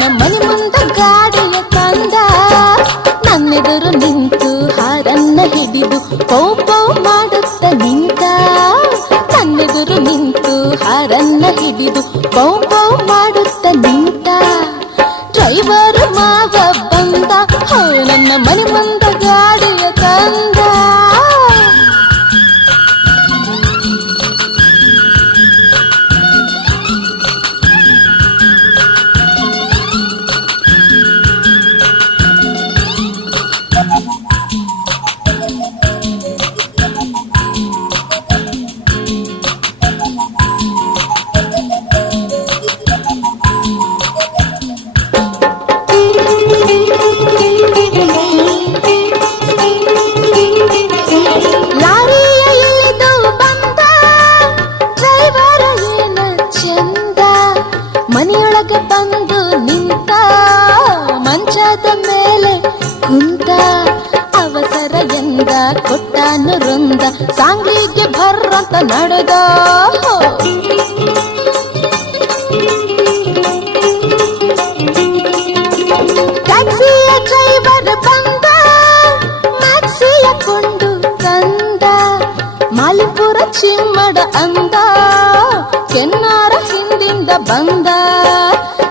ನನ್ನ ಮನೆ ಮುಂದ ಗಾಡಿಯ ತಂದ, ನನ್ನೆದುರು ನಿಂತು ಹಾರನ್ನ ಹಿಡಿದು ಪೌ ಮಾಡುತ್ತ ನಿಂತ. ನನ್ನೆದುರು ನಿಂತು ಹಾರನ್ನ ಹಿಡಿದು ಪೌ ಮಾಡುತ್ತ ನಿಂತ. ಡ್ರೈವರ್ ಮಾವ ಬಂದ, ನನ್ನ ಮನೆ ಮುಂದ ಗಾಡಿಯ ತಂದ. ಮನೆಯೊಳಗೆ ಬಂದು ನಿಂತ, ಮಂಚದ ಮೇಲೆ ಕುಂತ. ಅವಸರ ಎಂದ ಕೊಟ್ಟಾನು ರೊಂದ, ಸಾಂಗ್ಲಿಗೆ ಭರ್ರಂತ ನಡೆದ. ಟ್ಯಾಕ್ಸಿಯ ಡ್ರೈವರ್ ಬಂದ, ಮ್ಯಾಕ್ಸಿಯ ಕೊಂಡು ತಂದ. ಮಾಲಿಪುರ ಚಿಮ್ಮಡ ಅಂದ, ಕೆನ್ನಾರ ಹಿಂದಿಂದ ಬಂದ.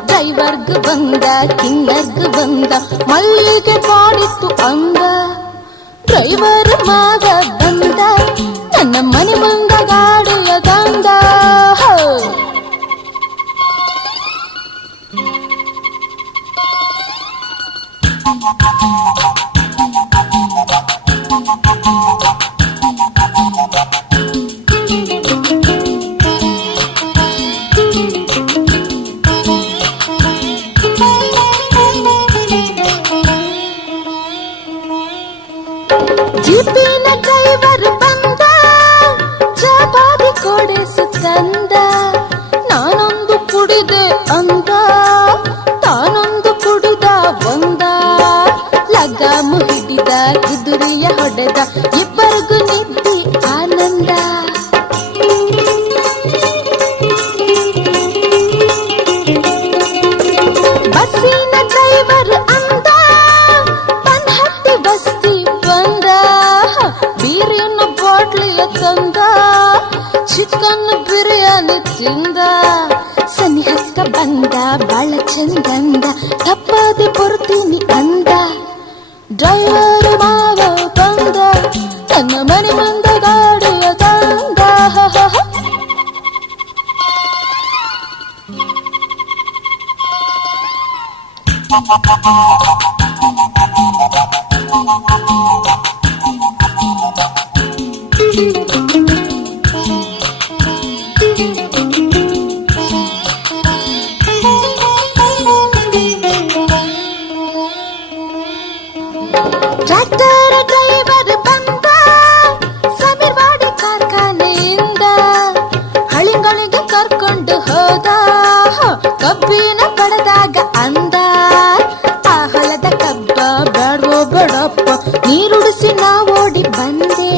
ಡ್ರೈವರ್ಗ್ ಬಂದ, ಕಿನ್ನರ್ಗ್ ಬಂದ, ಮಲ್ಲಿಗೆ ಕಾಡಿತ್ತು ಅಂದ. ಡ್ರೈವರ್ ಮಾವ ಬಂದ, ನನ್ನ ಮನೆ ಮುಂದ ಗಾಡಿಯ ತಂದ. ಜೀಪಿನ ಡ್ರೈವರ್ ಬಂದ, ಚಪಾತಿ ಕೊಡಿಸು ತಂದ. ನಾನೊಂದು ಕುಡಿದೆ ಅಂದ, ತಾನೊಂದು ಕುಡಿದ ಬಂದ. ಲಗಾಮು ಹಿಡಿದ, ಕುದುರೆಯ ಹೊಡೆದ, ಇಬ್ಬರಿಗೂ ನಿದ್ದಿ ಆನಂದ. ಬಸ್ಸಿನ ಡ್ರೈವರ್ ಅಂದ, ಪನ್ಹತ್ತಿ ಬಸ್ತಿ ಬಂದ. ಬೀರಿನ ಬಾಟ್ಲಿಯ ತಂದ, ಚಿಕನ್ ಬಿರಿಯಾನಿ ತಿಂದ. ಸನಿಹಕ್ಕ ಬಂದ, ಬಾಳ ಚಂದಂದ, ತಪ್ಪದೆ ಬರ್ತೀನಿ ಅಂದ. ಡ್ರೈವರ್ ಮಾವ ಬಂದ, ನನ್ನ ಮನೆ ಮುಂದ ಗಾಡಿಯ ತಂದ. ಟ್ರ್ಯಾಕ್ಟರ್ ಡ್ರೈವರ್ ಬಂದ, ಸಮೀರ್ವಾಡಿ ಕಾರ್ಖಾನೆಯಿಂದ. ಹಳಿಗಳಿಗೆ ಕರ್ಕೊಂಡು ಹೋದ, ಕಬ್ಬಿನ ಪಡೆದಾಗ ಅಂದ. ಆ ಹೊಲದ ಕಬ್ಬ ಬೇಡವೋ ಬೇಡಪ್ಪ, ನೀರುಡಿಸಿ ನಾ ಓಡಿ ಬಂದೆ.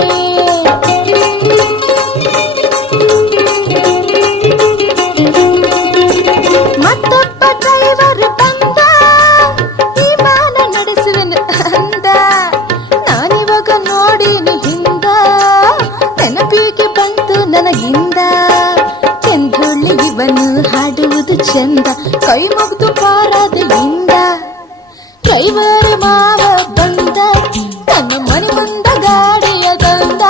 ಮತ್ತೊಬ್ಬ ಡ್ರೈವರ್ ಬಂದ, ವಿಮಾನ ನಡೆಸುವೆನು ಅಂದ. ನಾನಿವಾಗ ನೋಡಿನಿ ಹಿಂದ, ನೆನಪಿಗೆ ಬಂತು ನನಗಿಂದ. ಚೆಂದುಳ್ಳಿ ಇವನು ಹಾಡುವುದು ಚಂದ, ಕೈ ಮುಗಿದು ಪಾರದೆಯಿಂದ. ಡ್ರೈವರ್ ಮಾವ ಬಂದ, ನನ್ನ ಮನೆ ಮುಂದ ಗಾಡಿಯ ತಂದ.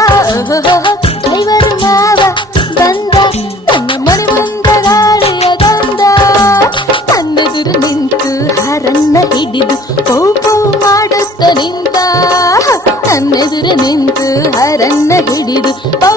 ಡ್ರೈವರ್ ಮಾವ ಬಂದ, ನನ್ನ ಮನೆ ಮುಂದ ಗಾಡಿಯ ತಂದ. ನನ್ನೆದುರು ನಿಂತು ಹಾರನ್ನ ಹಿಡಿದು ಪೌ ಮಾಡುತ್ತ ನಿಂತ. ನನ್ನೆದುರು ನಿಂತು ಹಾರನ್ನ ಹಿಡಿದು ಪೌ